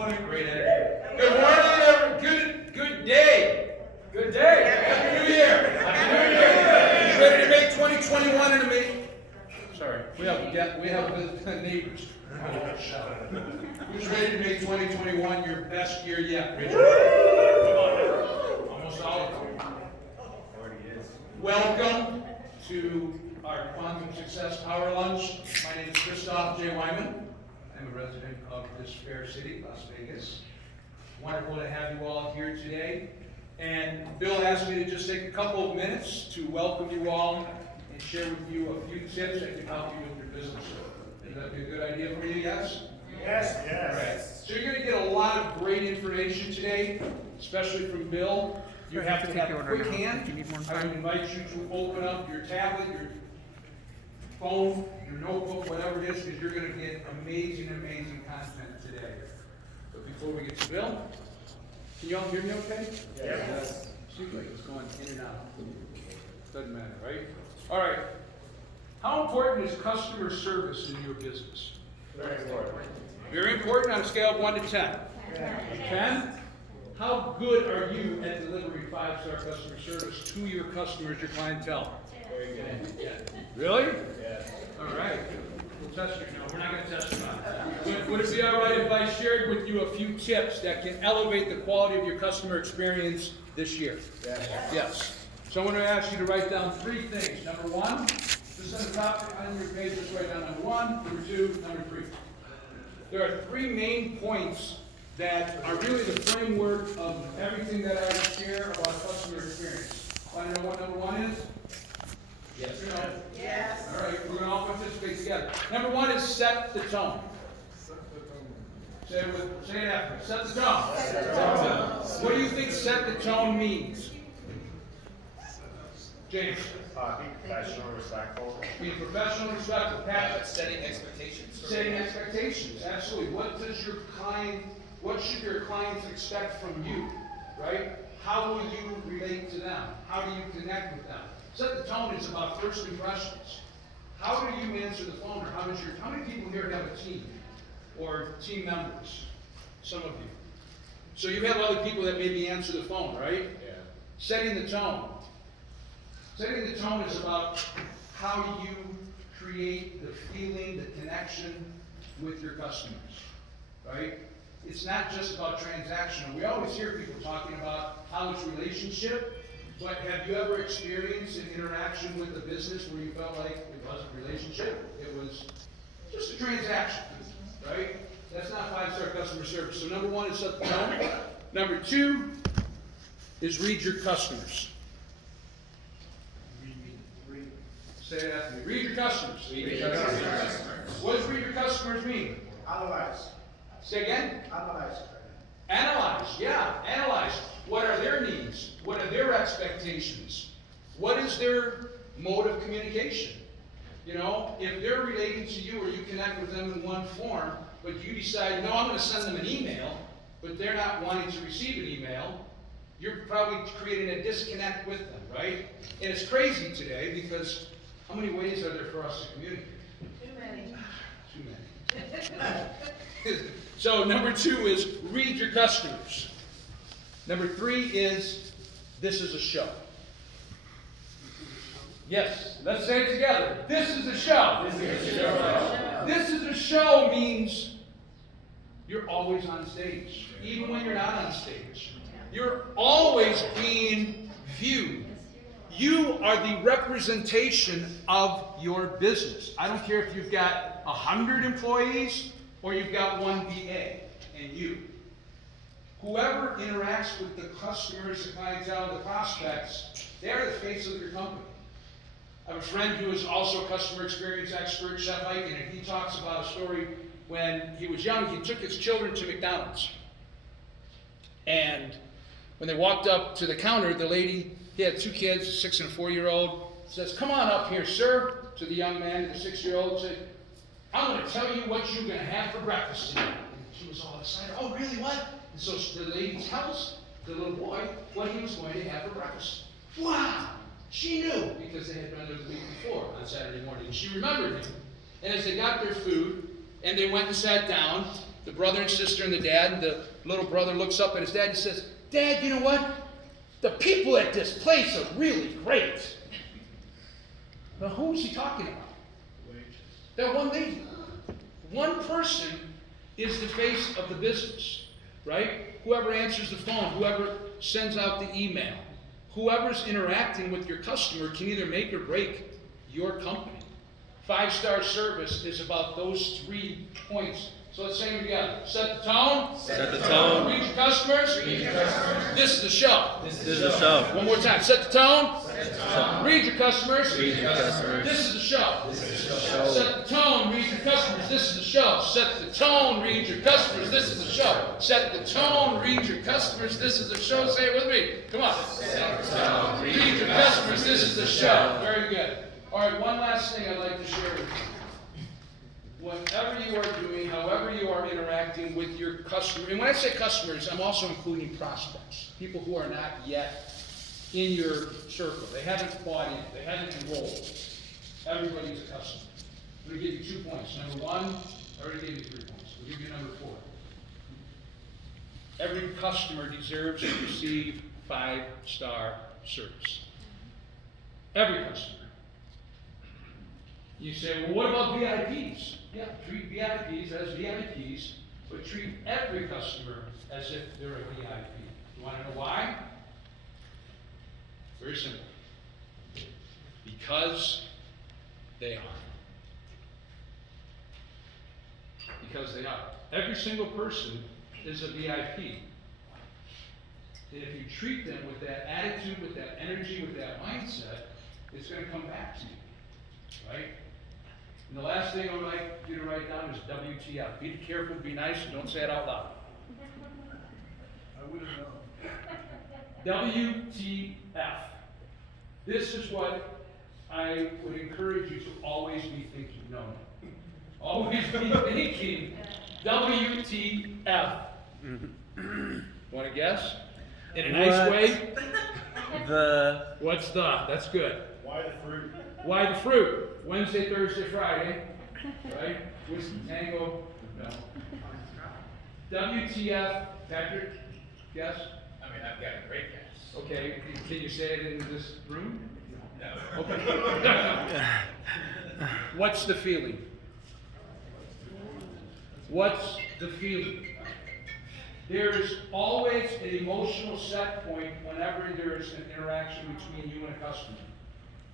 morning. Great energy. Good morning, everyone. Good day. Good day. Happy New Year. Happy New Year. You ready to make 2021 an amazing? Sorry, we have neighbors. Who's ready to make 2021 your best year yet, Richard? Come on. Almost all of them. Already is. Welcome to our Quantum Success Power Lunch. My name is Christoff Weihman. I'm a resident of this fair city, Las Vegas. Wonderful to have you all here today. And Bill asked me to just take a couple of minutes to welcome you all and share with you a few tips that can help you with your business. Would that be a good idea for you, yes? Yes, yes. All right. So you're going to get a lot of great information today, especially from Bill. You have to have a quick hand. I would invite you to open up your tablet, your phone, your notebook, whatever it is, because you're going to get amazing, amazing content today. But before we get to Bill, can you all hear me okay? Yes. Seems like it's going in and out. Doesn't matter, right? All right. How important is customer service in your business? Very important. Very important on a scale of 1 to 10. 10? How good are you at delivering 5-star customer service to your customers, your clientele? Very good. Yeah. Really? Yes. All right. We'll test you. No, we're not going to test you on it. Would it be all right if I shared with you a few tips that can elevate the quality of your customer experience this year? Yes. Yes. So I'm going to ask you to write down 3 things. Number 1, just on the top on your page, just write down number 1, number 2, number 3. There are 3 main points that are really the framework of everything that I share about customer experience. Want to know what number 1 is? Yes or no? Yes. All right, we're going to all participate together. Number 1 is set the tone. Say it after me. Set the tone. Set the tone. What do you think set the tone means? James? Be professional, respectful. Be professional, respectful. Pat? Setting expectations. Setting expectations, absolutely. What should your clients expect from you, right? How will you relate to them? How do you connect with them? Set the tone is about first impressions. How do you answer the phone, or how many people here have a team or team members? Some of you. So you have other people that maybe answer the phone, right? Yeah. Setting the tone. Setting the tone is about how you create the feeling, the connection with your customers, right? It's not just about transactional. We always hear people talking about how it's relationship, but have you ever experienced an interaction with a business where you felt like it wasn't a relationship? It was just a transaction, right? That's not 5-star customer service. So number 1 is set the tone. Number 2 is read your customers. Say it after me. Read your customers. Read your customers. What does read your customers mean? Analyze. Say again? Analyze. Analyze, yeah, analyze. What are their needs? What are their expectations? What is their mode of communication? You know, if they're relating to you or you connect with them in one form, but you decide, no, I'm going to send them an email, but they're not wanting to receive an email, you're probably creating a disconnect with them, right? And it's crazy today because how many ways are there for us to communicate? Too many. Too many. So number 2 is read your customers. Number 3 is this is a show. Yes, let's say it together. This is a show. This is a show. This is a show means you're always on stage, even when you're not on stage. You're always being viewed. You are the representation of your business. I don't care if you've got 100 employees or you've got 1 VA and you. Whoever interacts with the customers, the clientele, the prospects, they're the face of your company. I have a friend who is also a customer experience expert, Chef Eichen, and he talks about a story when he was young. He took his children to McDonald's. And when they walked up to the counter, the lady, he had 2 kids, a 6 and a 4-year-old, says, "Come on up here, sir," to the young man, the 6-year-old, said, "I'm going to tell you what you're going to have for breakfast today." And she was all excited. "Oh, really, what?" And so the lady tells the little boy what he was going to have for breakfast. Wow! She knew because they had been there the week before on Saturday morning. And she remembered him. And as they got their food, and they went and sat down. The brother and sister and the dad, and the little brother looks up at his dad and says, "Dad, you know what? The people at this place are really great." Now, who is he talking about? That one lady. One person is the face of the business, right? Whoever answers the phone, whoever sends out the email, whoever's interacting with your customer can either make or break your company. 5-star service is about those 3 points. So let's say them together. Set the tone. Set the tone. Read your customers. Read your customers. This is the show. This is the show. One more time. Set the tone. Set the tone. Read your customers. Read your customers. This is the show. This is the show. Set the tone. Read your customers. This is the show. Set the tone. Read your customers. This is the show. Set the tone. Read your customers. This is the show. Say it with me. Come on. Set the tone. Read your customers. This is the show. Very good. All right. One last thing I'd like to share with you. Whatever you are doing, however you are interacting with your customer, and when I say customers, I'm also including prospects, people who are not yet in your circle. They haven't bought in, they haven't enrolled. Everybody's a customer. I'm going to give you 2 points. Number 1, I already gave you 3 points. I'll give you number 4. Every customer deserves to receive 5-star service. Every customer. You say, well, what about VIPs? Yeah, treat VIPs as VIPs, but treat every customer as if they're a VIP. You want to know why? Very simple. Because they are. Because they are. Every single person is a VIP. And if you treat them with that attitude, with that energy, with that mindset, it's going to come back to you. Right? And the last thing I would like you to write down is WTF. Be careful, be nice, and don't say it out loud. I wouldn't know. WTF. This is what I would encourage you to always be thinking. No. Always be thinking. WTF. Want to guess? In a nice way? What's the? That's good. Why the fruit? Why the fruit? Wednesday, Thursday, Friday, right? Whiskey Tango, no. WTF, Patrick, guess? I mean, I've got a great guess. Okay, can you say it in this room? No. Okay. What's the feeling? What's the feeling? There's always an emotional set point whenever there's an interaction between you and a customer.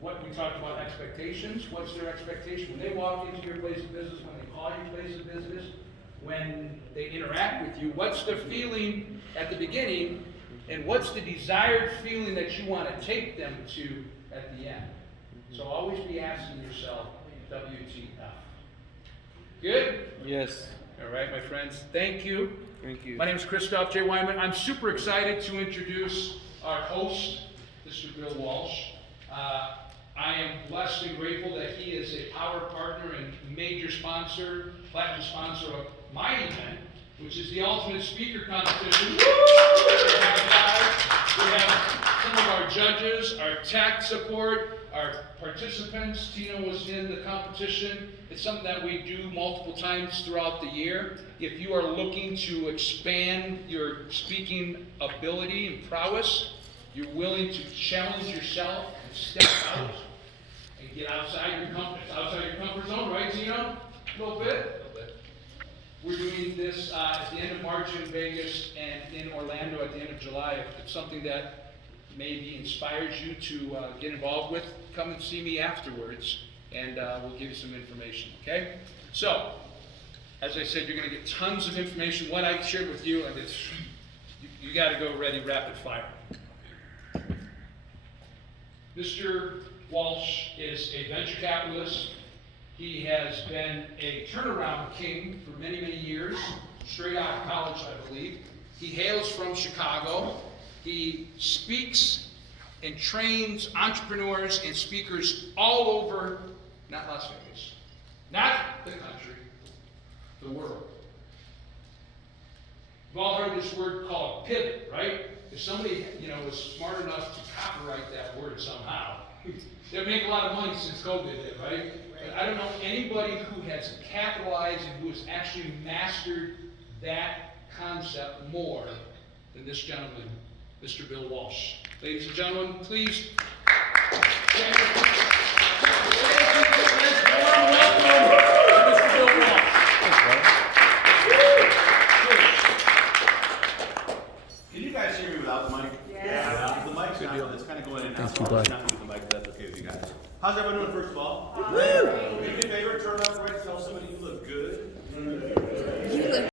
What we talked about expectations, what's their expectation? When they walk into your place of business, when they call your place of business, when they interact with you, what's the feeling at the beginning, and what's the desired feeling that you want to take them to at the end? So always be asking yourself, WTF. Good? Yes. All right, my friends, thank you. Thank you. My name is Christoff J. Weihman. I'm super excited to introduce our host, Mr. Bill Walsh. I am blessed and grateful that he is a power partner and major sponsor, platinum sponsor of my event, which is the Ultimate Speaker Competition. We have some of our judges, our tech support, our participants. Tina was in the competition. It's something that we do multiple times throughout the year. If you are looking to expand your speaking ability and prowess, you're willing to challenge yourself and step out and get outside your comfort zone, right, Tina? A little bit? We're doing this at the end of March in Vegas and in Orlando at the end of July. If it's something that maybe inspires you to get involved with, come and see me afterwards, and we'll give you some information, okay? So, as I said, you're going to get tons of information. What I shared with you, and it's, you got to go ready, rapid fire. Mr. Walsh is a venture capitalist. He has been a turnaround king for many, many years, straight out of college, I believe. He hails from Chicago. He speaks and trains entrepreneurs and speakers all over, not Las Vegas, not the country, the world. You've all heard this word called pivot, right? If somebody, was smart enough to copyright that word somehow, They make a lot of money since COVID did, right? But I don't know anybody who has capitalized and who has actually mastered that concept more than this gentleman, Mr. Bill Walsh. Ladies and gentlemen, please. Thank you. Warm welcome to Mr. Bill Walsh. Can you guys hear me without the mic? Yes. The mic's not, it's kind of going in and out. Thank you, So bud. I'm not with the mic, but that's okay with you guys. How's everyone doing, first of all? Do me a favor, turn left, right, tell somebody you look good.